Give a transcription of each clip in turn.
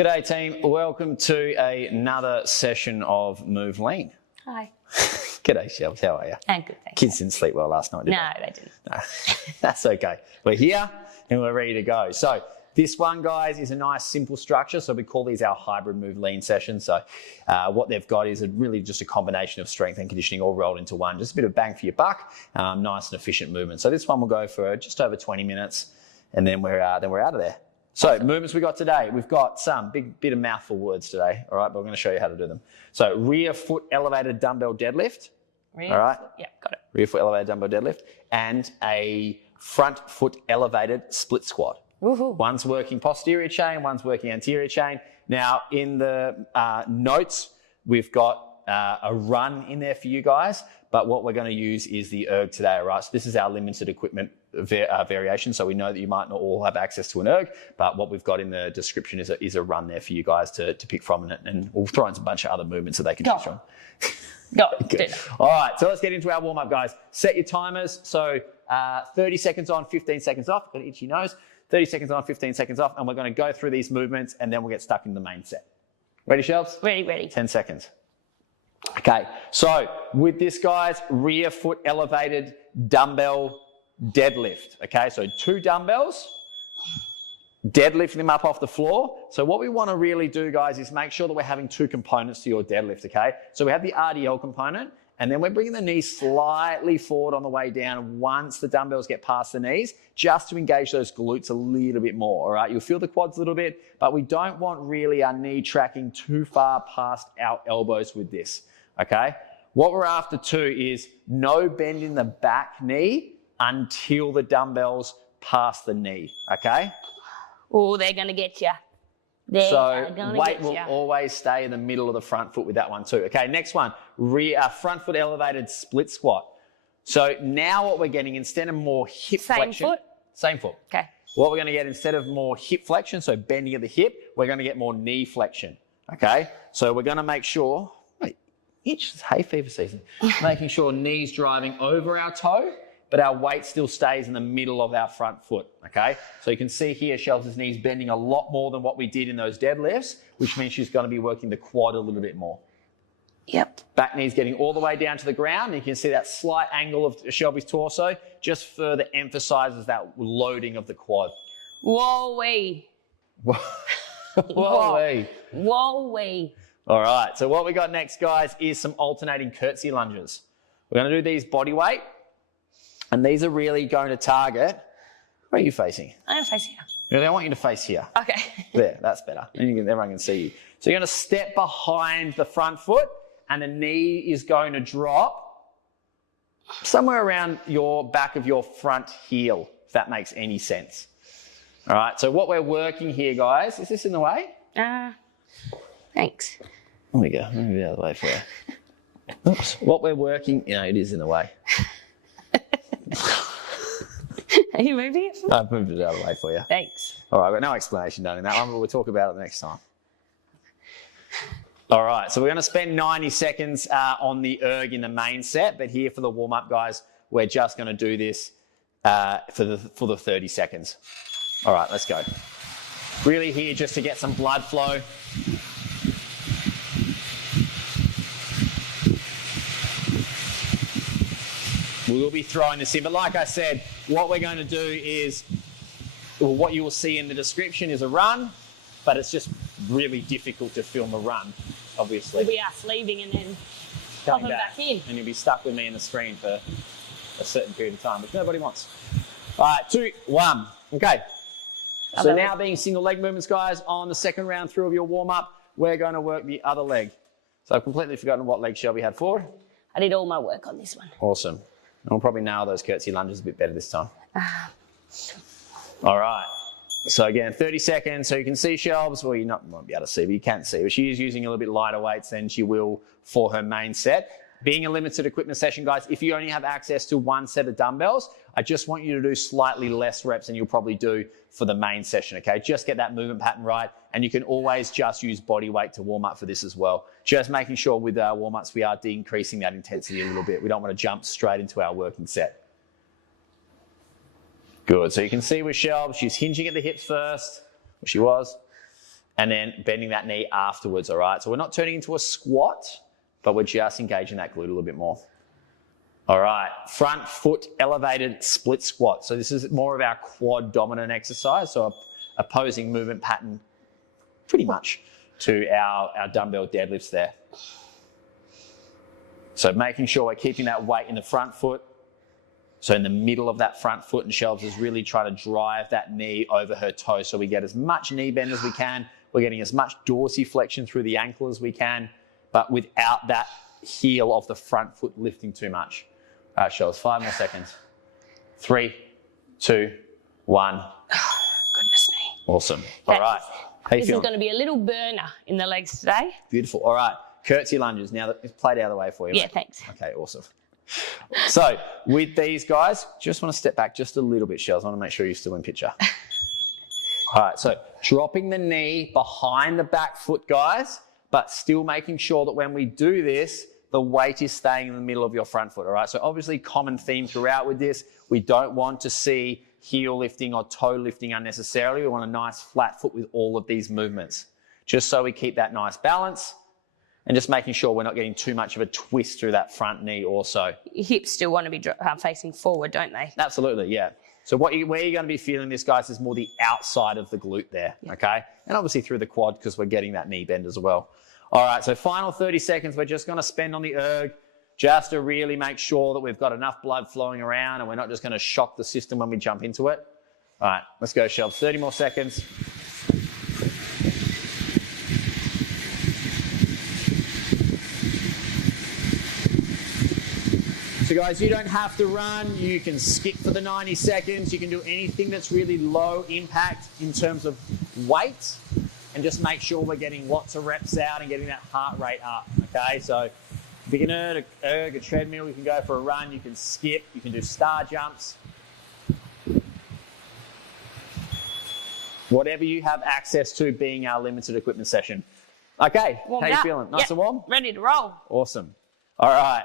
G'day team, welcome to another session of Move Lean. Hi. G'day Shelbs, how are you? I'm good, thanks. Kids didn't sleep well last night, did No, they didn't. No, that's okay. We're here and we're ready to go. So this one, guys, is a nice simple structure. So we call these our hybrid Move Lean sessions. So what they've got is really just a combination of strength and conditioning all rolled into one. Just a bit of bang for your buck, nice and efficient movement. So this one will go for just over 20 minutes and then we're out of there. So movements we got today, we've got some bit of mouthful words today, all right, but we're going to show you how to do them. So rear foot elevated dumbbell deadlift, all right? Yeah, got it. Rear foot elevated dumbbell deadlift and a front foot elevated split squat. Woohoo. One's working posterior chain, one's working anterior chain. Now in the notes, we've got a run in there for you guys, but what we're going to use is the erg today, all right? So this is our limited equipment variation, so we know that you might not all have access to an erg, but what we've got in the description is a run there for you guys to pick from, and we'll throw in a bunch of other movements that they can choose from. Go. Good. All right, so let's get into our warm-up, guys. Set your timers, so 30 seconds on, 15 seconds off. Got an itchy nose. 30 seconds on, 15 seconds off, and we're going to go through these movements, and then we'll get stuck in the main set. Ready, Shelbs? Ready. 10 seconds. Okay, so with this, guys, rear foot elevated dumbbell deadlift. Okay, so 2 dumbbells, deadlift them up off the floor. So what we want to really do, guys, is make sure that we're having 2 components to your deadlift, okay? So we have the RDL component, and then we're bringing the knees slightly forward on the way down once the dumbbells get past the knees, just to engage those glutes a little bit more, all right? You'll feel the quads a little bit, but we don't want really our knee tracking too far past our elbows with this, okay? What we're after too is no bend in the back knee until the pass the knee, okay? Oh, they're going to get you. So weight will always stay in the middle of the front foot with that one too. Okay, next one, front foot elevated split squat. So now what we're getting, instead of more hip flexion. Same foot. Okay. What we're going to get, instead of more hip flexion, so bending of the hip, we're going to get more knee flexion. Okay, so we're going to make sure, it's hay fever season, making sure knees driving over our toe, but our weight still stays in the middle of our front foot, okay? So you can see here, Shelbs' knees bending a lot more than what we did in those deadlifts, which means she's going to be working the quad a little bit more. Yep. Back knee's getting all the way down to the ground. And you can see that slight angle of Shelby's torso just further emphasizes that loading of the quad. Whoa-wee. Whoa-wee. Whoa-wee. All right, so what we got next, guys, is some alternating curtsy lunges. We're going to do these body weight. And these are really going to target, where are you facing? I'm facing here. Really, I want you to face here. Okay. There, that's better. And everyone can see you. So you're going to step behind the front foot and the knee is going to drop somewhere around your back of your front heel, if that makes any sense. All right, so what we're working here, guys, is this in the way? Thanks. There we go. Let me move it out of the way for you. Oops. What we're working, it is in the way. Are you moving it? I've moved it out of the way for you. Thanks. All right, I've got no explanation done in that one, but we'll talk about it next time. All right, so we're going to spend 90 seconds on the erg in the main set, but here for the warm-up, guys, we're just going to do this for the 30 seconds. All right, let's go. Really here just to get some blood flow. We will be throwing this in, but like I said, what we're going to do is, what you will see in the description is a run, but it's just really difficult to film a run, obviously. We'll be us leaving and then popping back in. And you'll be stuck with me in the screen for a certain period of time, which nobody wants. All right, 2, 1. Okay. So now being single leg movements, guys, on the second round through of your warm-up, we're going to work the other leg. So I've completely forgotten what leg Shelby had forward. I did all my work on this one. Awesome. And we'll probably nail those curtsy lunges a bit better this time. All right. So again, 30 seconds. So you can see Shelbs. Well, you won't be able to see, but you can see. But she is using a little bit lighter weights than she will for her main set. Being a limited equipment session, guys, if you only have access to 1 set of dumbbells, I just want you to do slightly less reps than you'll probably do for the main session, okay? Just get that movement pattern right, and you can always just use body weight to warm up for this as well. Just making sure with our warm-ups we are decreasing that intensity a little bit. We don't want to jump straight into our working set. Good, so you can see with Shelbs, she's hinging at the hips first, she was, and then bending that knee afterwards, all right? So we're not turning into a squat, but we're just engaging that glute a little bit more. All right, front foot elevated split squat. So this is more of our quad dominant exercise, so opposing movement pattern pretty much to our dumbbell deadlifts there. So making sure we're keeping that weight in the front foot. So in the middle of that front foot, and Shelbs is really trying to drive that knee over her toe so we get as much knee bend as we can. We're getting as much dorsiflexion through the ankle as we can, but without that heel of the front foot lifting too much. All right, Shelbs, 5 more seconds. 3, 2, 1. Goodness me. Awesome. All right. How you This feeling? is going to be a little burner in the legs today. Beautiful. All right. Curtsy lunges. Now that it's played out of the way for you. Yeah, mate. thanks. Okay, awesome. So with these guys, just want to step back just a little bit, Shells. I want to make sure you're still in picture. All right, so dropping the knee behind the back foot, guys, but still making sure that when we do this, the weight is staying in the middle of your front foot, all right? So obviously common theme throughout with this, we don't want to see heel lifting or toe lifting unnecessarily. We want a nice flat foot with all of these movements, just so we keep that nice balance and just making sure we're not getting too much of a twist through that front knee also. Your hips still want to be facing forward, don't they? Absolutely, yeah. So where you're going to be feeling this, guys, is more the outside of the glute there, okay? And obviously through the quad because we're getting that knee bend as well. All right, so final 30 seconds we're just going to spend on the erg just to really make sure that we've got enough blood flowing around and we're not just going to shock the system when we jump into it. All right, let's go, Shelbs. 30 more seconds. So guys, you don't have to run. You can skip for the 90 seconds. You can do anything that's really low impact in terms of weight and just make sure we're getting lots of reps out and getting that heart rate up, okay? So if you can erg a treadmill, you can go for a run, you can skip, you can do star jumps. Whatever you have access to being our limited equipment session. Okay, Warmed how you up. feeling? Nice Yep. and warm? Ready to roll. Awesome. All right.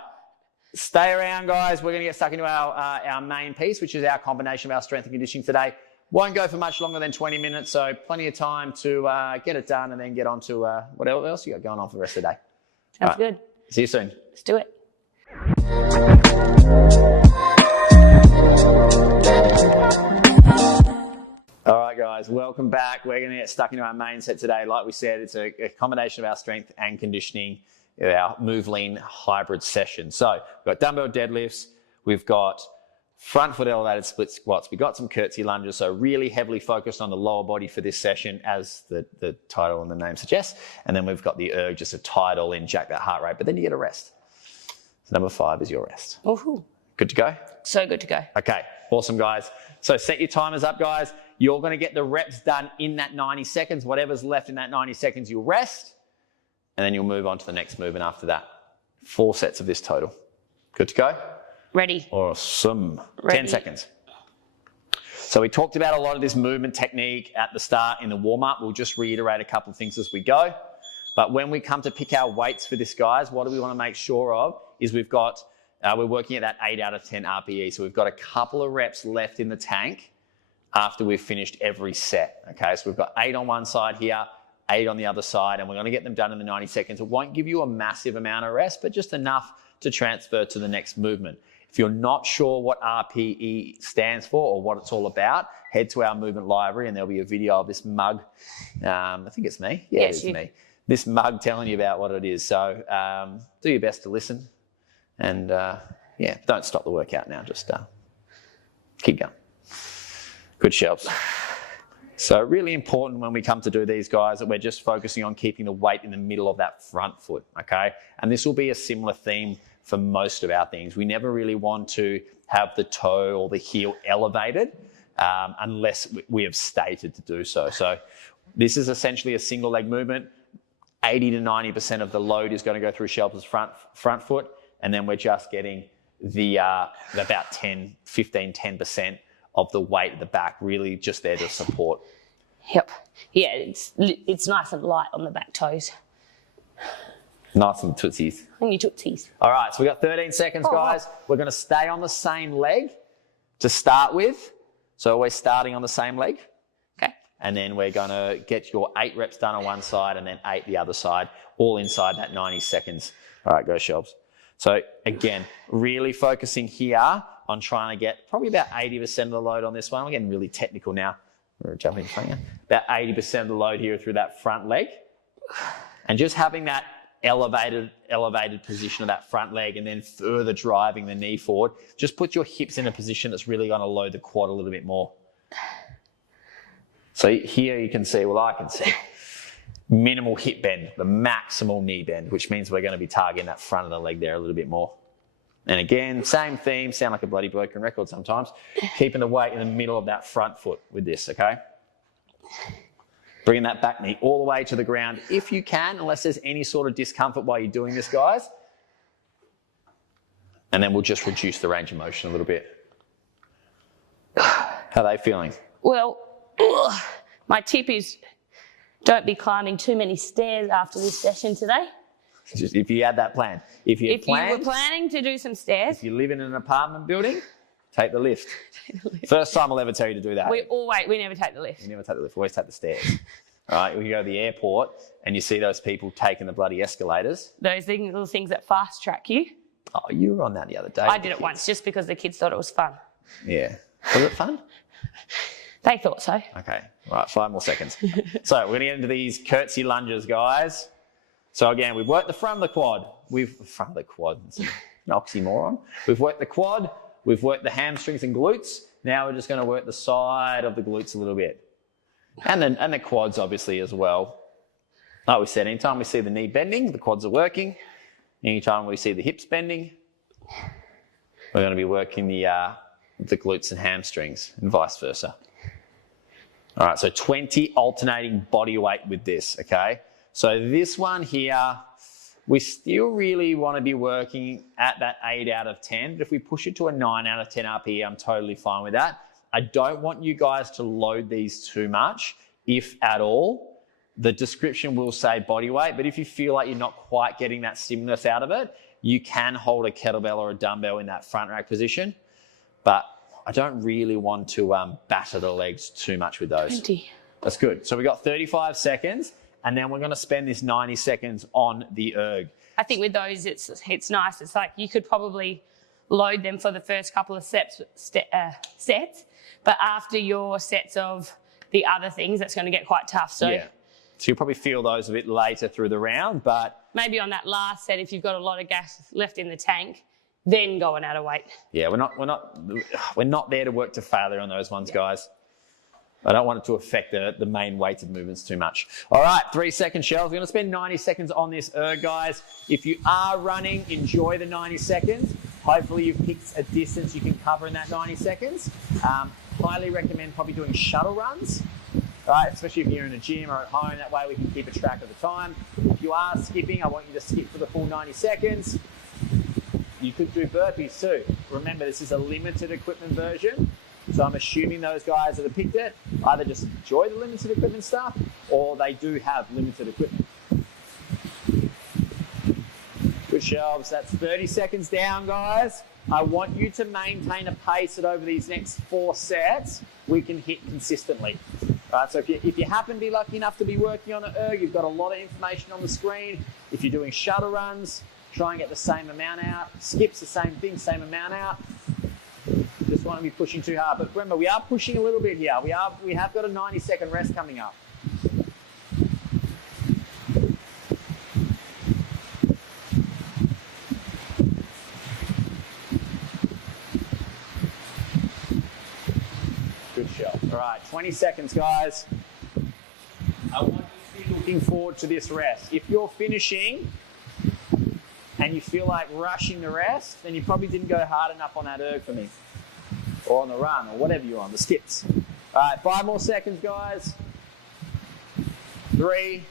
Stay around, guys. We're going to get stuck into our main piece, which is our combination of our strength and conditioning today. Won't go for much longer than 20 minutes, so plenty of time to get it done and then get on to what else you got going on for the rest of the day. Sounds good. See you soon. Let's do it. All right, guys, welcome back. We're going to get stuck into our main set today. Like we said, it's a combination of our strength and conditioning, our Move Lean hybrid session. So we've got dumbbell deadlifts, we've got front foot elevated split squats, we've got some curtsy lunges, so really heavily focused on the lower body for this session, as the title and the name suggests. And then we've got the erg, just a title in, jack that heart rate, but then you get a rest. So number 5 is your rest. Woohoo. Good to go? So good to go. Okay, awesome, guys. So set your timers up, guys. You're going to get the reps done in that 90 seconds. Whatever's left in that 90 seconds, you'll rest. And then you'll move on to the next movement after that. 4 sets of this total. Good to go? Ready. Awesome. Ready. 10 seconds. So we talked about a lot of this movement technique at the start in the warm-up. We'll just reiterate a couple of things as we go. But when we come to pick our weights for this, guys, what do we want to make sure of is we're working at that 8 out of 10 RPE. So we've got a couple of reps left in the tank after we've finished every set. Okay, so we've got 8 on one side here, 8 on the other side, and we're going to get them done in the 90 seconds. It won't give you a massive amount of rest, but just enough to transfer to the next movement. If you're not sure what RPE stands for or what it's all about, head to our movement library and there'll be a video of this mug. I think it's me. Yeah, Yes, it is me. This mug telling you about what it is. So do your best to listen and don't stop the workout now. Just keep going. Good, Shelbs. So really important when we come to do these, guys, that we're just focusing on keeping the weight in the middle of that front foot, okay? And this will be a similar theme for most of our things. We never really want to have the toe or the heel elevated unless we have stated to do so. So this is essentially a single leg movement. 80 to 90% of the load is going to go through Shelbs' front foot, and then we're just getting the about 10% of the weight at the back, really just there to support. Yep. Yeah, it's nice and light on the back toes. Nice and tootsies. And you tootsies. All right, so we got 13 seconds, guys. We're going to stay on the same leg to start with. So we're starting on the same leg. Okay. And then we're going to get your 8 reps done on one side and then 8 the other side, all inside that 90 seconds. All right, go Shelbs. So again, really focusing here on trying to get probably about 80% of the load on this one. We're getting really technical now. We're jumping in front here. About 80% of the load here through that front leg. And just having that elevated position of that front leg and then further driving the knee forward, just put your hips in a position that's really going to load the quad a little bit more. So here you can see, well, I can see minimal hip bend, the maximal knee bend, which means we're going to be targeting that front of the leg there a little bit more. And again, same theme, sound like a bloody broken record sometimes, keeping the weight in the middle of that front foot with this, okay? Bringing that back knee all the way to the ground if you can, unless there's any sort of discomfort while you're doing this, guys. And then we'll just reduce the range of motion a little bit. How are they feeling? Well, my tip is don't be climbing too many stairs after this session today. Just if you had that plan. If you were planning to do some stairs. If you live in an apartment building, take the lift. First time I'll ever tell you to do that. We never take the lift. We never take the lift. We always take the stairs. All right, you go to the airport and you see those people taking the bloody escalators. Those little things that fast track you. Oh, you were on that the other day. I did it once just because the kids thought it was fun. Yeah. Was it fun? They thought so. Okay. All right, 5 more seconds. So we're going to get into these curtsy lunges, guys. So again, we've worked the front of the quad. Front of the quad, it's an oxymoron. We've worked the quad. We've worked the hamstrings and glutes. Now we're just going to work the side of the glutes a little bit. And the quads, obviously, as well. Like we said, anytime we see the knee bending, the quads are working. Anytime we see the hips bending, we're going to be working the glutes and hamstrings and vice versa. All right, so 20 alternating body weight with this, okay? So this one here, we still really want to be working at that 8 out of 10. But if we push it to a 9 out of 10 RPE, I'm totally fine with that. I don't want you guys to load these too much, if at all. The description will say body weight, but if you feel like you're not quite getting that stimulus out of it, you can hold a kettlebell or a dumbbell in that front rack position. But I don't really want to batter the legs too much with those. 20. That's good. So we got 35 seconds. And then we're going to spend this 90 seconds on the erg. I think with those, it's nice. It's like you could probably load them for the first couple of sets, but after your sets of the other things, that's going to get quite tough. So, yeah. So you'll probably feel those a bit later through the round, but maybe on that last set, if you've got a lot of gas left in the tank, then go and add a weight. Yeah, we're not there to work to failure on those ones, guys. I don't want it to affect the main weighted movements too much. All right, 3 second Shelbs. We're going to spend 90 seconds on this erg, guys. If you are running, enjoy the 90 seconds. Hopefully you've picked a distance you can cover in that 90 seconds. Highly recommend probably doing shuttle runs, right? Especially if you're in a gym or at home. That way we can keep a track of the time. If you are skipping, I want you to skip for the full 90 seconds. You could do burpees too. Remember, this is a limited equipment version. So I'm assuming those guys that have picked it either just enjoy the limited equipment stuff or they do have limited equipment. Good Shelbs. That's 30 seconds down, guys. I want you to maintain a pace that over these next 4 sets we can hit consistently. All right, so if you happen to be lucky enough to be working on an erg, you've got a lot of information on the screen. If you're doing shuttle runs, try and get the same amount out. Skips, the same thing, same amount out. Just want to be pushing too hard. But remember, we are pushing a little bit here. We have got a 90-second rest coming up. Good shot. All right, 20 seconds, guys. I want you to be looking forward to this rest. If you're finishing and you feel like rushing the rest, then you probably didn't go hard enough on that erg for me. Or on the run, or whatever you're on, the skips. All right, 5 more seconds, guys. 3,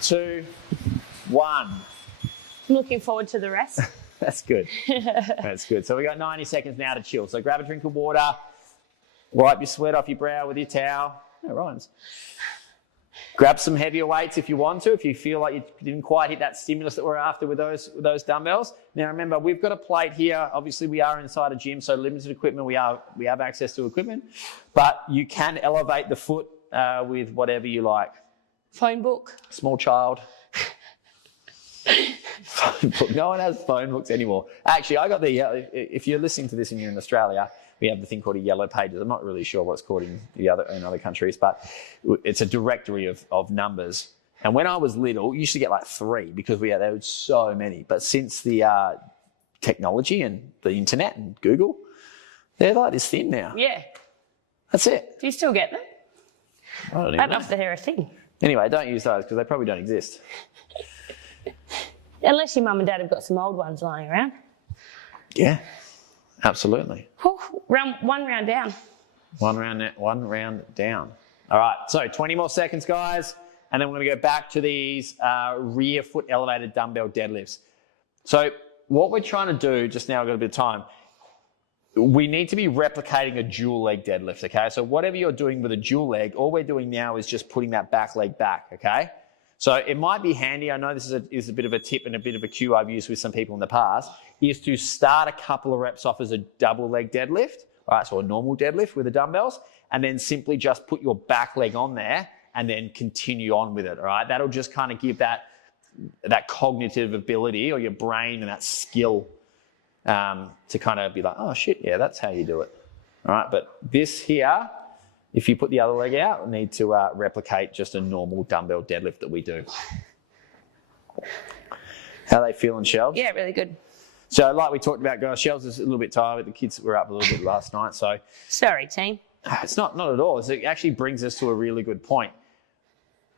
2, 1. Looking forward to the rest. That's good. That's good. So we got 90 seconds now to chill. So grab a drink of water, wipe your sweat off your brow with your towel. That rhymes. Grab some heavier weights if you want to, if you feel like you didn't quite hit that stimulus that we're after with those dumbbells. Now remember, we've got a plate here. Obviously, we are inside a gym, so limited equipment. We have access to equipment, but you can elevate the foot with whatever you like. Phone book. Small child. Phone book. No one has phone books anymore. Actually, I got the, if you're listening to this and you're in Australia, we have the thing called a yellow pages. I'm not really sure what it's called in other countries, but it's a directory of numbers. And when I was little, you used to get like 3 because there were so many. But since the technology and the internet and Google, they're like this thin now. Yeah. That's it. Do you still get them? I don't know if they're a thing. Anyway, don't use those because they probably don't exist. Unless your mum and dad have got some old ones lying around. Yeah, absolutely. Whew, one round down. One round down. All right, so 20 more seconds, guys. And then we're going to go back to these rear foot elevated dumbbell deadlifts. So what we're trying to do, just now I've got a bit of time, we need to be replicating a dual leg deadlift, okay? So whatever you're doing with a dual leg, all we're doing now is just putting that back leg back, okay? So it might be handy, I know this is a bit of a tip and a bit of a cue I've used with some people in the past, is to start a couple of reps off as a double leg deadlift, all right, so a normal deadlift with the dumbbells, and then simply just put your back leg on there and then continue on with it, all right? That'll just kind of give that cognitive ability or your brain and that skill to kind of be like, oh shit, yeah, that's how you do it. All right, but this here, if you put the other leg out, we need to replicate just a normal dumbbell deadlift that we do. How are they feeling, Shelbs? Yeah, really good. So like we talked about, guys, Shelbs is a little bit tired. The kids were up a little bit last night, so. Sorry, team. It's not at all. It actually brings us to a really good point.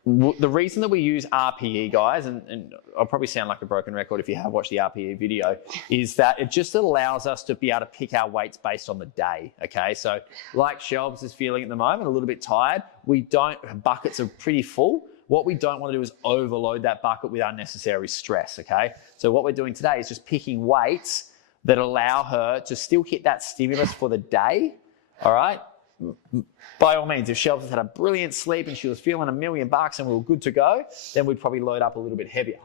The reason that we use RPE, guys, and I'll probably sound like a broken record if you have watched the RPE video, is that it just allows us to be able to pick our weights based on the day, okay? So like Shelbs is feeling at the moment, a little bit tired, buckets are pretty full. What we don't want to do is overload that bucket with unnecessary stress, okay? So what we're doing today is just picking weights that allow her to still hit that stimulus for the day, all right? By all means, if Shelbs has had a brilliant sleep and she was feeling $1 million and we were good to go, then we'd probably load up a little bit heavier.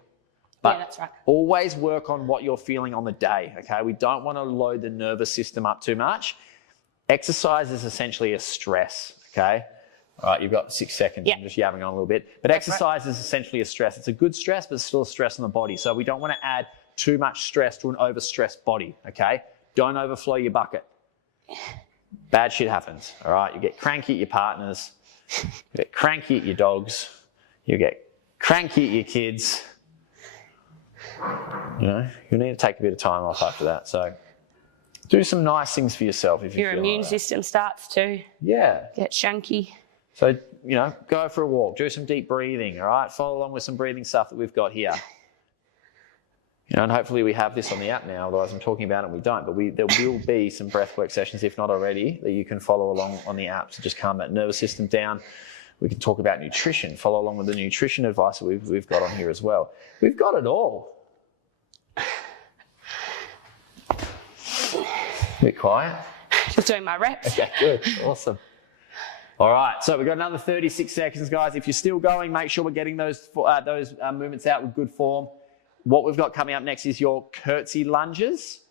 But yeah, that's right. Always work on what you're feeling on the day, okay? We don't want to load the nervous system up too much. Exercise is essentially a stress, okay? All right, you've got 6 seconds. Yeah. I'm just yabbing on a little bit. But that's exercise is essentially a stress. It's a good stress, but it's still a stress on the body. So we don't want to add too much stress to an overstressed body, okay? Don't overflow your bucket. Bad shit happens, all right? You get cranky at your partners, you get cranky at your dogs, you get cranky at your kids. You know, you need to take a bit of time off after that. So do some nice things for yourself if you your feel immune like system starts to get chunky. So, you know, go for a walk, do some deep breathing, all right? Follow along with some breathing stuff that we've got here. You know, and hopefully we have this on the app now, otherwise I'm talking about it and we don't. But there will be some breathwork sessions, if not already, that you can follow along on the app to just calm that nervous system down. We can talk about nutrition, follow along with the nutrition advice that we've got on here as well. We've got it all. A bit quiet. Just doing my reps. Okay, good, awesome. All right, so we've got another 36 seconds, guys. If you're still going, make sure we're getting those movements out with good form. What we've got coming up next is your curtsy lunges.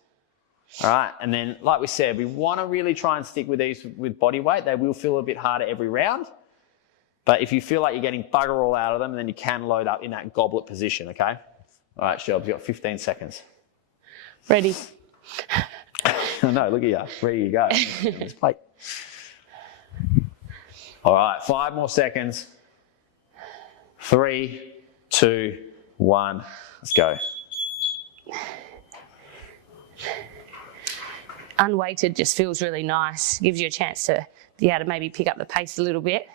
All right, and then like we said, we want to really try and stick with these with body weight. They will feel a bit harder every round. But if you feel like you're getting bugger all out of them, then you can load up in that goblet position, okay? All right, Shelbs, you've got 15 seconds. Ready. Oh, no, look at you. Ready you go. This plate. All right, 5 more seconds. 3, 2, 1. Let's go. Unweighted just feels really nice. Gives you a chance to be able to maybe pick up the pace a little bit.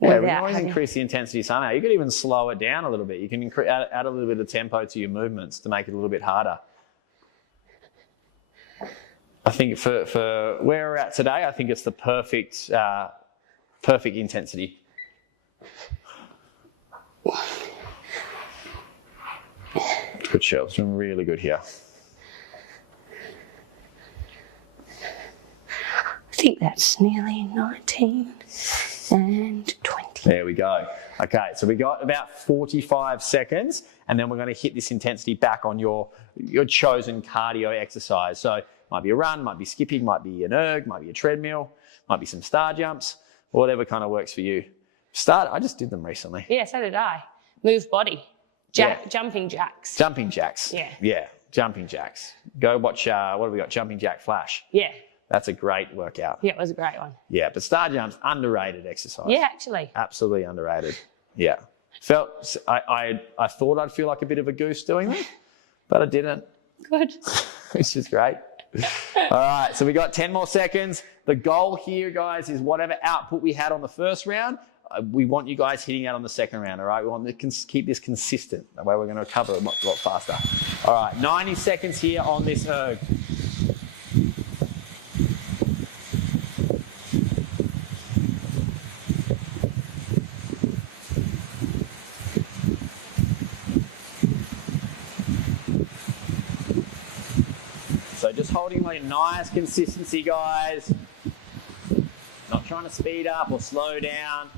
Yeah, we can always increase the intensity somehow. You could even slow it down a little bit. You can add a little bit of tempo to your movements to make it a little bit harder. I think for where we're at today, I think it's the perfect intensity. Good, Shelbs. Doing really good here. I think that's nearly 19 and 20. There we go. Okay, so we got about 45 seconds, and then we're going to hit this intensity back on your chosen cardio exercise. So it might be a run, might be skipping, might be an erg, might be a treadmill, might be some star jumps. whatever kind of works for you. I just did them recently. Yeah, so did I. Move body. Jumping jacks. Jumping jacks. Yeah. Yeah, jumping jacks. Go watch, what have we got? Jumping jack flash. Yeah. That's a great workout. Yeah, it was a great one. Yeah, but star jumps, underrated exercise. Yeah, actually. Absolutely underrated. Yeah. I thought I'd feel like a bit of a goose doing them, but I didn't. Good. Which is great. All right, so we got 10 more seconds. The goal here, guys, is whatever output we had on the first round, we want you guys hitting out on the second round, all right? We want to keep this consistent. That way we're going to recover a lot faster. All right, 90 seconds here on this erg. So just holding like a nice consistency, guys. Not trying to speed up or slow down.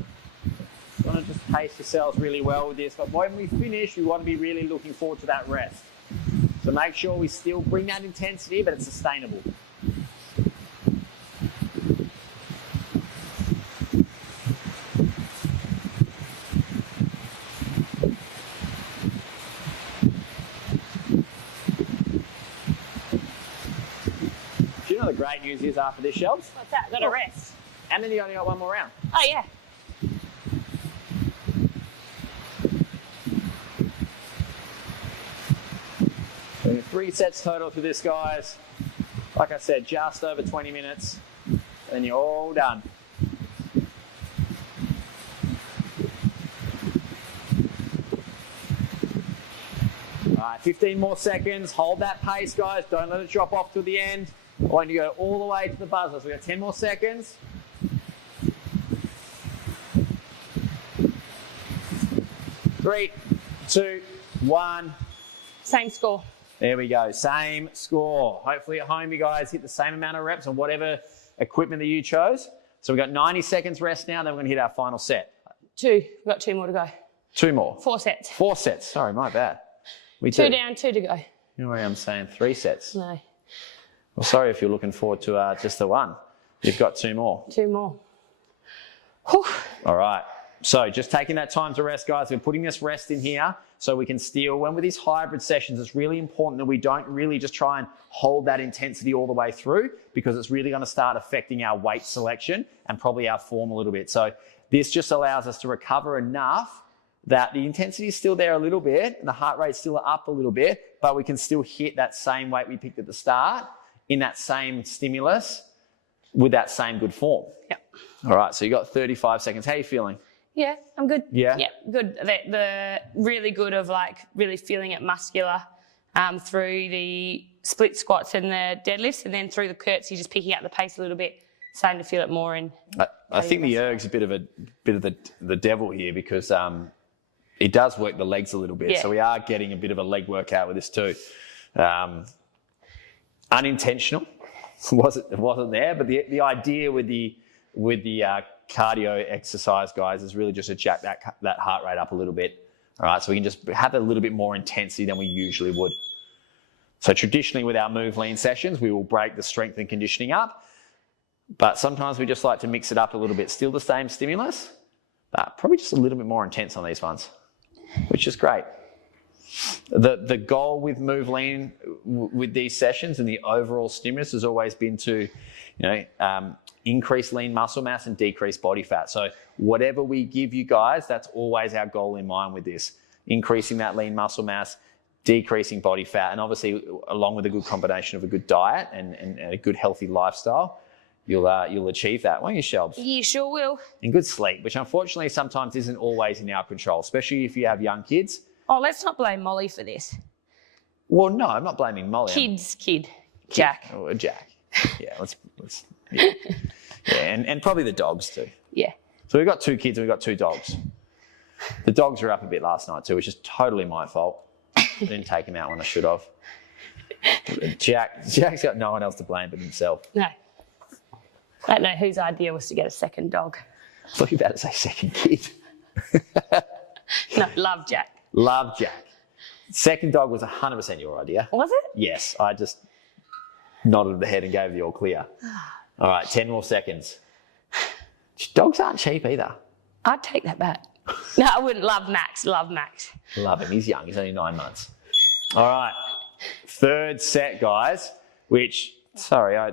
You want to just pace yourselves really well with this. But when we finish, we want to be really looking forward to that rest. So make sure we still bring that intensity, but it's sustainable. Do you know the great news is after this, Shelbs? What's that? Got a rest. And then you only got one more round. Oh, yeah. So 3 sets total for this, guys. Like I said, just over 20 minutes, and you're all done. All right, 15 more seconds. Hold that pace, guys. Don't let it drop off till the end. I want you to go all the way to the buzzer. So we got 10 more seconds. 3, 2, 1. Same score. There we go. Same score. Hopefully at home you guys hit the same amount of reps on whatever equipment that you chose. So we've got 90 seconds rest now. Then we're going to hit our final set. 2. We've got 2 more to go. 2 more. 4 sets. 4 sets. Sorry, my bad. We 2 down, 2 to go. You know where I'm saying 3 sets. No. Well, sorry if you're looking forward to just the one. You've got 2 more. 2 more. Whew. All right. So just taking that time to rest, guys. We're putting this rest in here so we can still, when with these hybrid sessions, it's really important that we don't really just try and hold that intensity all the way through, because it's really going to start affecting our weight selection and probably our form a little bit. So this just allows us to recover enough that the intensity is still there a little bit and the heart rate's still up a little bit, but we can still hit that same weight we picked at the start in that same stimulus with that same good form. Yep. All right, so you got 35 seconds. How are you feeling? Yeah, I'm good. Yeah? Yeah, good. The really good of like really feeling it muscular through the split squats and the deadlifts, and then through the curtsy, just picking up the pace a little bit, starting to feel it more in. I think the erg's a bit of the devil here, because it does work the legs a little bit. Yeah. So we are getting a bit of a leg workout with this too. Unintentional, it wasn't there, but the idea with the cardio exercise, guys, is really just to jack that heart rate up a little bit. All right, so we can just have a little bit more intensity than we usually would. So traditionally with our move lean sessions, we will break the strength and conditioning up, but sometimes we just like to mix it up a little bit. Still the same stimulus, but probably just a little bit more intense on these ones, which is great. The goal with move lean with these sessions and the overall stimulus has always been to, increase lean muscle mass and decrease body fat. So whatever we give you guys, that's always our goal in mind with this. Increasing that lean muscle mass, decreasing body fat, and obviously along with a good combination of a good diet and a good healthy lifestyle, you'll achieve that, won't you, Shelbs? You sure will. And good sleep, which unfortunately sometimes isn't always in our control, especially if you have young kids. Oh, let's not blame Molly for this. Well, no, I'm not blaming Molly. Kid. Jack. Oh, Jack. Yeah, let's yeah. And probably the dogs too. Yeah. So we've got 2 kids and we've got 2 dogs. The dogs were up a bit last night too, which is totally my fault. I didn't take him out when I should have. Jack's got no one else to blame but himself. No. I don't know whose idea was to get a second dog. I thought you were about to say second kid. No, love Jack. Love Jack. Second dog was 100% your idea. Was it? Yes, I just nodded the head and gave the all clear. All right, 10 more seconds. Dogs aren't cheap either. I'd take that back. No, I wouldn't. Love Max. Love Max. Love him. He's young. He's only 9 months. All right. Third set, guys, which, sorry, I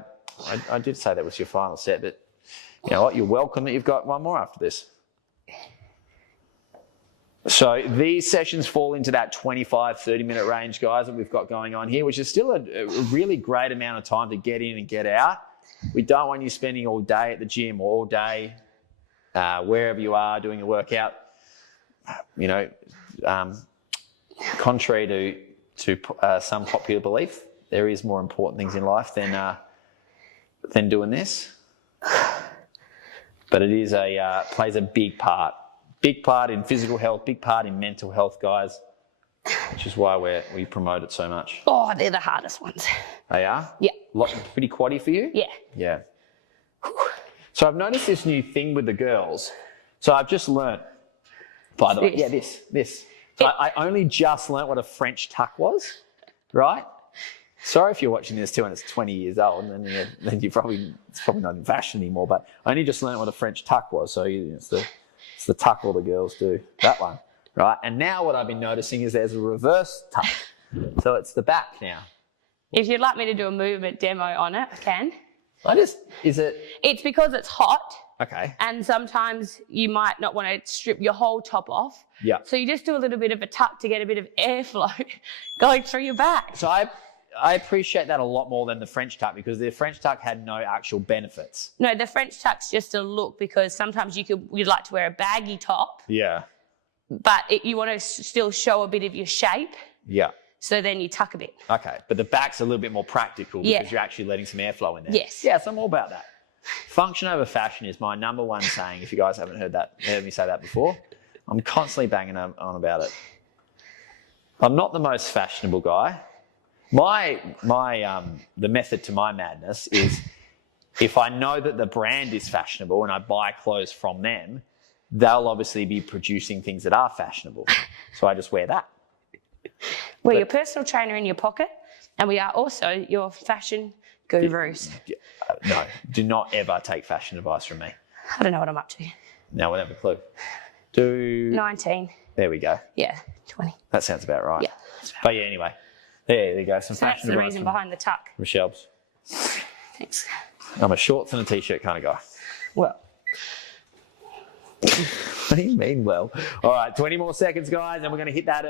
did say that was your final set, but you know what? You're welcome that you've got one more after this. So these sessions fall into that 25, 30-minute range, guys, that we've got going on here, which is still a really great amount of time to get in and get out. We don't want you spending all day at the gym or all day wherever you are doing a workout. You know, contrary to some popular belief, there is more important things in life than doing this. But it is plays a big part. Big part in physical health, big part in mental health, guys, which is why we promote it so much. Oh, they're the hardest ones. They are? Yeah. Pretty quaddy for you? Yeah. Yeah. So I've noticed this new thing with the girls. So I've just learnt, by the way, yeah, this. So I only just learnt what a French tuck was, right? Sorry if you're watching this too and it's 20 years old, and then it's probably not in fashion anymore, but I only just learnt what a French tuck was. So it's the tuck all the girls do, that one, right? And now what I've been noticing is there's a reverse tuck. So it's the back now. If you'd like me to do a movement demo on it, I can. Is it? It's because it's hot. Okay. And sometimes you might not want to strip your whole top off. Yeah. So you just do a little bit of a tuck to get a bit of airflow going through your back. So I appreciate that a lot more than the French tuck, because the French tuck had no actual benefits. No, the French tuck's just a look, because sometimes you'd like to wear a baggy top. Yeah. But you want to still show a bit of your shape. Yeah. So then you tuck a bit. Okay. But the back's a little bit more practical because you're actually letting some airflow in there. Yes. Yes, I'm all about that. Function over fashion is my number one saying. If you guys haven't heard me say that before, I'm constantly banging on about it. I'm not the most fashionable guy. The method to my madness is, if I know that the brand is fashionable and I buy clothes from them, they'll obviously be producing things that are fashionable. So I just wear that. We're your personal trainer in your pocket, and we are also your fashion gurus. No, do not ever take fashion advice from me. I don't know what I'm up to. No, we don't have a clue. 19. There we go. Yeah, 20. That sounds about right. Yeah. But yeah, anyway. There you go. Some So that's fashion the advice reason from behind the tuck. Shelbs. Thanks. I'm a shorts and a t-shirt kind of guy. Well. What do you mean, well? All right, 20 more seconds, guys, and we're going to hit that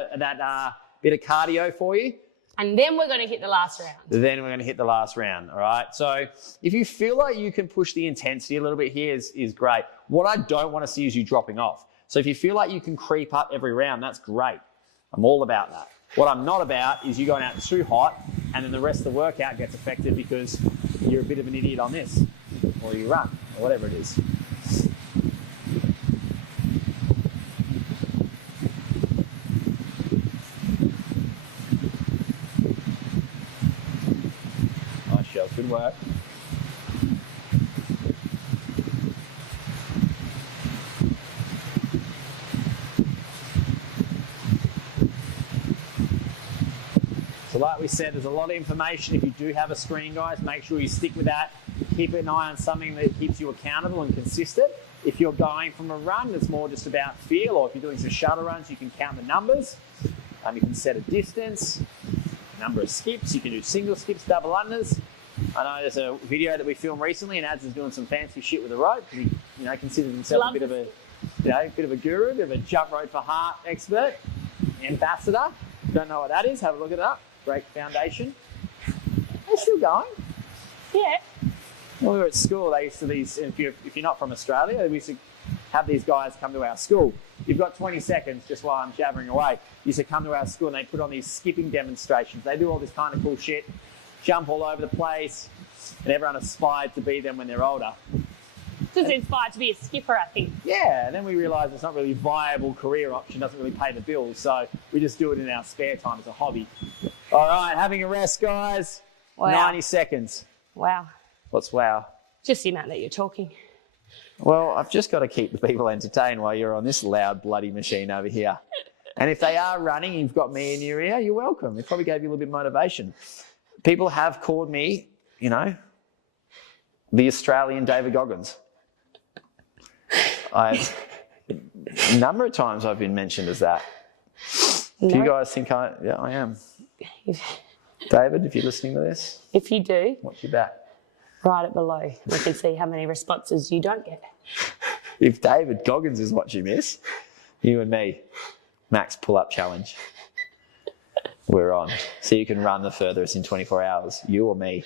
bit of cardio for you. And then we're going to hit the last round. Then we're going to hit the last round, all right? So if you feel like you can push the intensity a little bit here is great. What I don't want to see is you dropping off. So if you feel like you can creep up every round, that's great. I'm all about that. What I'm not about is you going out too hot and then the rest of the workout gets affected because you're a bit of an idiot on this, or you run, or whatever it is. Nice, Shell. Good work. So like we said, there's a lot of information. If you do have a screen, guys, make sure you stick with that. Keep an eye on something that keeps you accountable and consistent. If you're going from a run, it's more just about feel, or if you're doing some shuttle runs, you can count the numbers. You can set a distance, number of skips. You can do single skips, double unders. I know there's a video that we filmed recently, and Ads is doing some fancy shit with a rope. He, considers himself a bit of a guru, a bit of a jump rope for heart expert, ambassador. Don't know what that is? Have a look at that. Great foundation. They're still going. Yeah. When we were at school, they used to if you're not from Australia, we used to have these guys come to our school. You've got 20 seconds just while I'm jabbering away. You used to come to our school and they put on these skipping demonstrations. They do all this kind of cool shit, jump all over the place, and everyone aspired to be them when they're older. Just inspired to be a skipper, I think. Yeah, and then we realised it's not really a viable career option, doesn't really pay the bills, so we just do it in our spare time as a hobby. All right, having a rest, guys. Wow. 90 seconds. Wow. What's wow? Just the amount that you're talking. Well, I've just got to keep the people entertained while you're on this loud, bloody machine over here. And if they are running, you've got me in your ear, you're welcome. It probably gave you a little bit of motivation. People have called me, the Australian David Goggins. A number of times I've been mentioned as that. No. Do you guys think I am? David, if you're listening to this, If you do, watch your back. write it below. We can see how many responses you don't get. If David Goggins is watching this, you and me, max pull-up challenge. We're on. So you can run the furthest in 24 hours, you or me.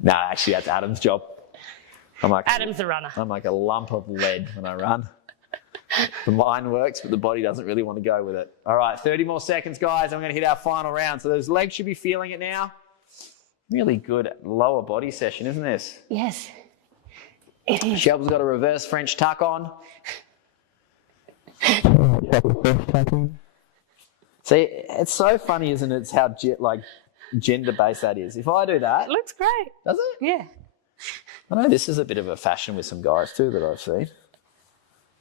No, actually, that's Adam's job. Adam's the runner. I'm like a lump of lead when I run. The mind works, but the body doesn't really want to go with it. All right, 30 more seconds, guys. I'm going to hit our final round. So those legs should be feeling it now. Really good lower body session, isn't this? Yes, it is. Shelbs got a reverse French tuck on. See, it's so funny, isn't it? It's how gender-based that is. If I do that, It looks great. does it? Yeah. I know this is a bit of a fashion with some guys too that I've seen.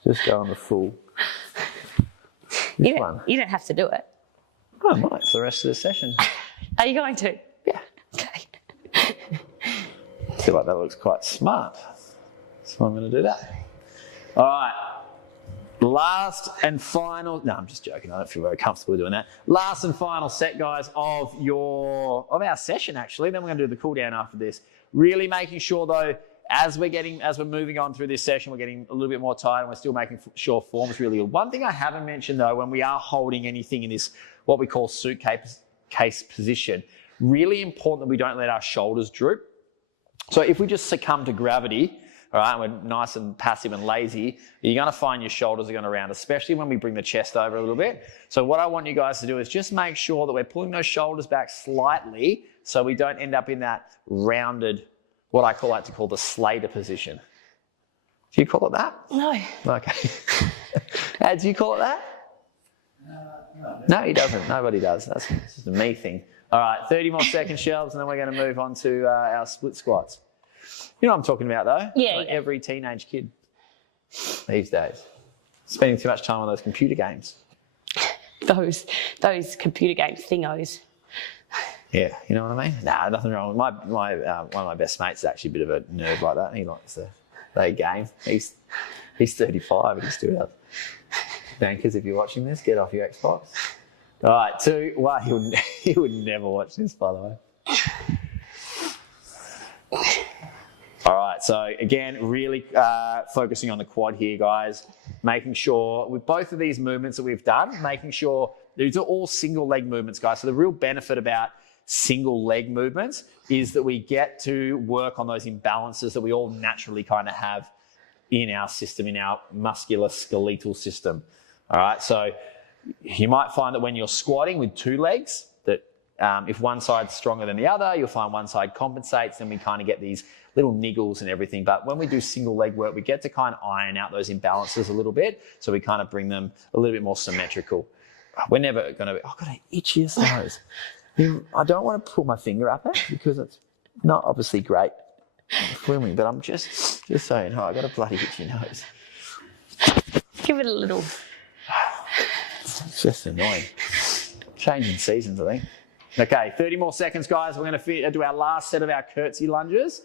Just go on the full. You don't have to do it. I might for the rest of the session. Are you going to? Yeah. Okay. I feel like that looks quite smart. So I'm going to do that. All right. Last and final. No, I'm just joking. I don't feel very comfortable doing that. Last and final set, guys, of our session, actually. Then we're going to do the cool down after this. Really making sure, though, as we're moving on through this session, we're getting a little bit more tired and we're still making sure form's really good. One thing I haven't mentioned, though, when we are holding anything in this, what we call suitcase position, really important that we don't let our shoulders droop. So if we just succumb to gravity, all right, and we're nice and passive and lazy, you're going to find your shoulders are going to round, especially when we bring the chest over a little bit. So what I want you guys to do is just make sure that we're pulling those shoulders back slightly so we don't end up in that rounded, what I like to call the Slater position. Do you call it that? No. Okay. Do you call it that? No, he doesn't. Nobody does. That's just a me thing. All right, 30 more seconds, Shelbs, and then we're going to move on to our split squats. You know what I'm talking about, though? Yeah, like yeah. Every teenage kid these days. Spending too much time on those computer games. Those computer game thingos. Yeah, you know what I mean? Nah, nothing wrong. One of my best mates is actually a bit of a nerd like that. He likes to play game. He's 35 and he still does. Bankers, if you're watching this, get off your Xbox. All right, 2, 1. He would never watch this, by the way. All right, so again, really focusing on the quad here, guys. Making sure with both of these movements that we've done, making sure these are all single leg movements, guys. So the real benefit about single leg movements is that we get to work on those imbalances that we all naturally kind of have in our system, in our musculoskeletal system. All right, so you might find that when you're squatting with 2 legs, that if one side's stronger than the other, you'll find one side compensates, and we kind of get these little niggles and everything. But when we do single leg work, we get to kind of iron out those imbalances a little bit, so we kind of bring them a little bit more symmetrical. We're never going to, I've got an itchiest nose. I don't want to put my finger up it because it's not obviously great filming, but I'm just saying, I've got a bloody itchy nose. Give it a little. It's just annoying. Changing seasons, I think. Okay, 30 more seconds, guys. We're going to do our last set of our curtsy lunges,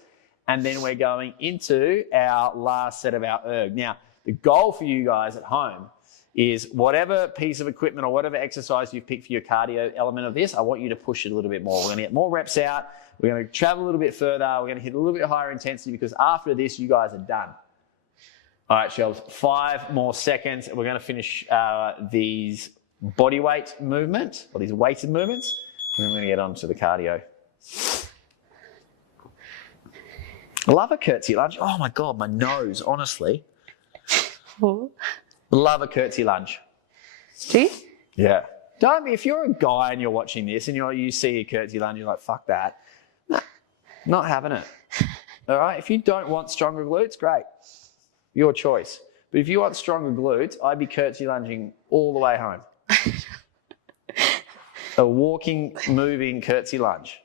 and then we're going into our last set of our erg. Now, the goal for you guys at home is whatever piece of equipment or whatever exercise you've picked for your cardio element of this, I want you to push it a little bit more. We're going to get more reps out. We're going to travel a little bit further. We're going to hit a little bit higher intensity because after this, you guys are done. All right, Shelbs, 5 more seconds. We're going to finish these body weight movement, or these weighted movements, and then we're going to get on to the cardio. I love a curtsy lunge. Oh my God, my nose, honestly. Oh. Love a curtsy lunge. Do you? Yeah. If you're a guy and you're watching this and you see a curtsy lunge, you're like, fuck that. No, not having it. All right? If you don't want stronger glutes, great. Your choice. But if you want stronger glutes, I'd be curtsy lunging all the way home. A walking, moving curtsy lunge.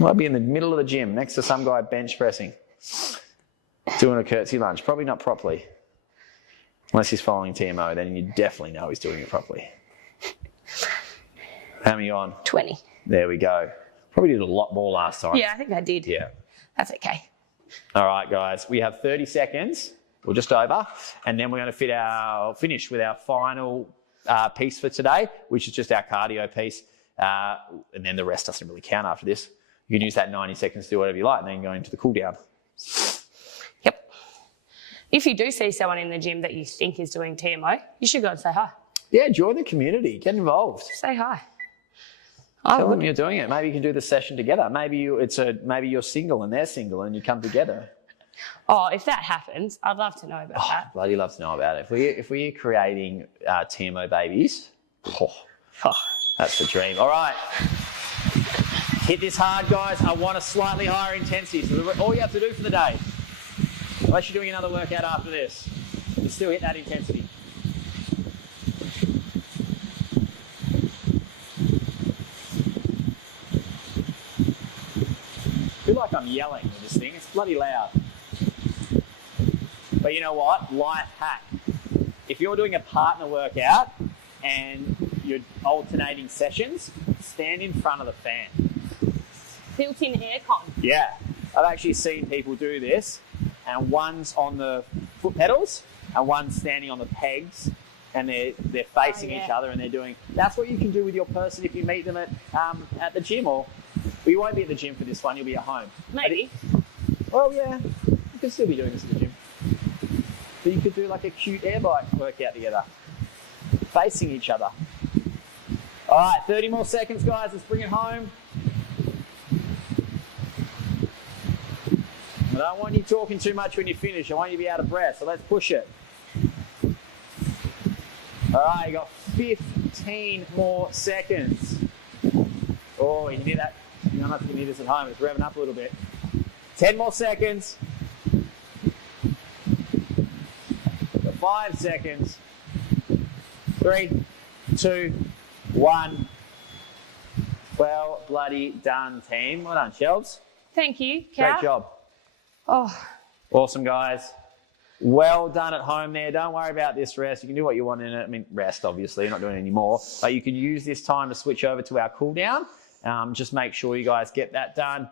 Might be in the middle of the gym next to some guy bench pressing, doing a curtsy lunge. Probably not properly. Unless he's following TMO, then you definitely know he's doing it properly. How many on? 20. There we go. Probably did a lot more last time. Yeah, I think I did. Yeah. That's okay. All right, guys, we have 30 seconds, or just over, and then we're going to finish with our final piece for today, which is just our cardio piece, and then the rest doesn't really count after this. You can use that 90 seconds to do whatever you like, and then go into the cool down. Yep. If you do see someone in the gym that you think is doing TMO, you should go and say hi. Yeah, join the community, get involved. Say hi. Tell them you're doing it. Maybe you can do the session together. Maybe you're single and they're single and you come together. Oh, if that happens, I'd love to know about that. Bloody love to know about it. If we're creating TMO babies, that's the dream. All right. Hit this hard, guys. I want a slightly higher intensity. So all you have to do for the day, unless you're doing another workout after this, is still hit that intensity. I feel like I'm yelling with this thing. It's bloody loud. But you know what? Life hack. If you're doing a partner workout and you're alternating sessions, stand in front of the fan. Built-in aircon. Yeah. I've actually seen people do this, and one's on the foot pedals and one's standing on the pegs, and they're facing each other, and they're doing. That's what you can do with your person if you meet them at the gym, or well, you won't be at the gym for this one. You'll be at home. Maybe. Well, yeah, you could still be doing this at the gym. But you could do like a cute air bike workout together, facing each other. All right, 30 more seconds, guys. Let's bring it home. I don't want you talking too much when you finish. I want you to be out of breath, so let's push it. All right, you got 15 more seconds. Oh, you can hear that. You don't have to hear this at home. It's revving up a little bit. 10 more seconds. 5 seconds. 3, 2, 1. Well, bloody done, team. Well done, Shelbs. Thank you, Cal. Great job. Oh. Awesome, guys. Well done at home there. Don't worry about this rest. You can do what you want in it. I mean, rest, obviously. You're not doing it anymore. But you can use this time to switch over to our cool down. Just make sure you guys get that done.